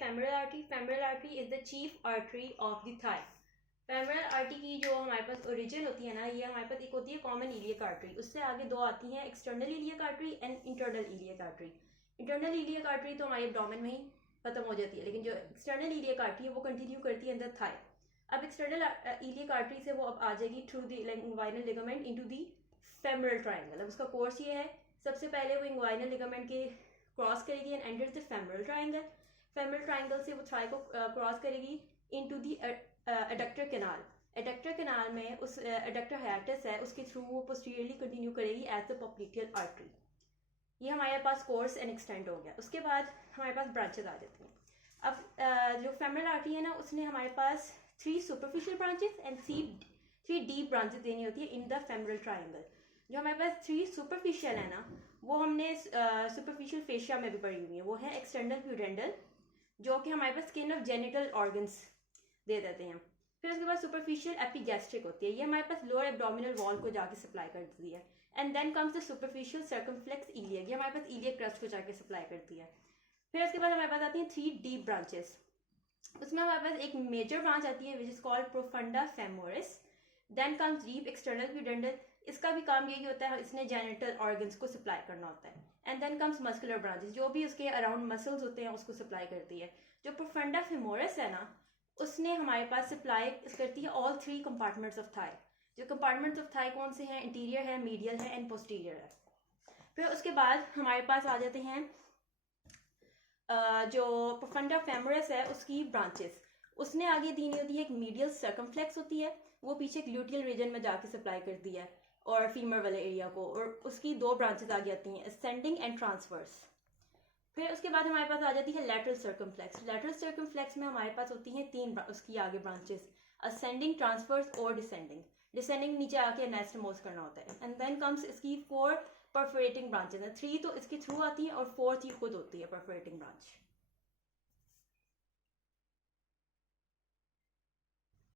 Femoral artery is the chief artery of the thigh. Femoral artery की जो हमारे पास origin होती है ना, ये हमारे पास एक होती है कॉमन इलियक आर्टरी, उससे आगे दो आती हैं external iliac artery and internal iliac artery. Internal iliac artery तो हमारे एब्डोमेन में ही खत्म हो जाती है, लेकिन जो एक्सटर्नल इलियक आर्टरी है वो कंटिन्यू करती है अंदर थाई। अब एक्सटर्नल इलियक आर्टरी से वो अब आ जाएगी through the inguinal ligament into the femoral triangle. अब उसका कोर्स ये है, सबसे पहले वो इंग्वाइनल लिगामेंट के क्रॉस करेगी and enters the femoral triangle. Femoral triangle से वो थाई को क्रॉस करेगी into the adductor canal. Adductor canal में उस एडक्टर हाइएटस है, उसके थ्रू वो पोस्टीरियरली कंटिन्यू करेगी एज द पॉप्लिटियल आर्टरी। ये हमारे पास कोर्स एंड एक्सटेंड हो गया। उसके बाद हमारे पास ब्रांचेस आ जाती हैं। अब जो फेमरल आर्टरी है ना, उसने हमारे पास 3 superficial branches and 3 deep branches देनी होती है इन द फेमरल ट्रायंगल। जो हमारे पास 3 सुपरफिशियल है ना, वो हमने सुपरफिशियल फेशिया में भी पढ़ी हुई है। वो है एक्सटर्नल प्यूडेंडल, जो कि हमारे पास स्किन ऑफ जेनिटल ऑर्गन्स दे देते हैं। फिर उसके बाद सुपरफिशियल एपिगैस्ट्रिक होती है, ये हमारे पास लोअर एब्डोमिनल वॉल को जाके सप्लाई करती है। And then comes the superficial circumflex iliac, ये हमारे पास इलियक क्रस्ट को जाके सप्लाई करती है। फिर उसके बाद हमारे पास आती हैं 3 डीप ब्रांचेस। उसमें हमारे पास एक मेजर ब्रांच आती है which is called profunda femoris. Then comes deep external pudendal, इसका भी काम यही होता है, इसने जेनिटल ऑर्गन्स को सप्लाई करना होता है। And then comes muscular branches, जो भी उसके अराउंड मसल्स होते हैं उसको सप्लाई करती है। जो प्रोफंडा फेमोरिस है ना, उसने हमारे पास सप्लाई करती है ऑल 3 कंपार्टमेंट्स ऑफ थाई। जो कंपार्टमेंट्स ऑफ थाई कौन से हैं? इंटीरियर है, मीडियल है एंड पोस्टीरियर है। फिर उसके बाद हमारे पास आ जाते हैं जो प्रोफंडा फेमोरिस है उसकी ब्रांचेस। उसने आगे दी होती है एक मीडियल सर्कमफ्लेक्स होती है, वो पीछे ग्लूटियल रीजन में जाके सप्लाई करती है और फीमर वाले एरिया को, और उसकी 2 ब्रांचेस आगे आती हैं, असेंडिंग एंड ट्रांसवर्स। फिर उसके बाद हमारे पास आ जाती है लैटरल सर्कमफ्लेक्स। लैटरल सर्कमफ्लेक्स में हमारे पास होती हैं 3 उसकी आगे ब्रांचेस, असेंडिंग, ट्रांसवर्स और डिसेंडिंग। डिसेंडिंग नीचे आके एनास्टोमोस करना होता है। एंड देन कम्स इसकी 4 परफोरेटिंग ब्रांचेस हैं, 3 तो इसके थ्रू आती हैं और 4th ही खुद होती है परफोरेटिंग ब्रांच।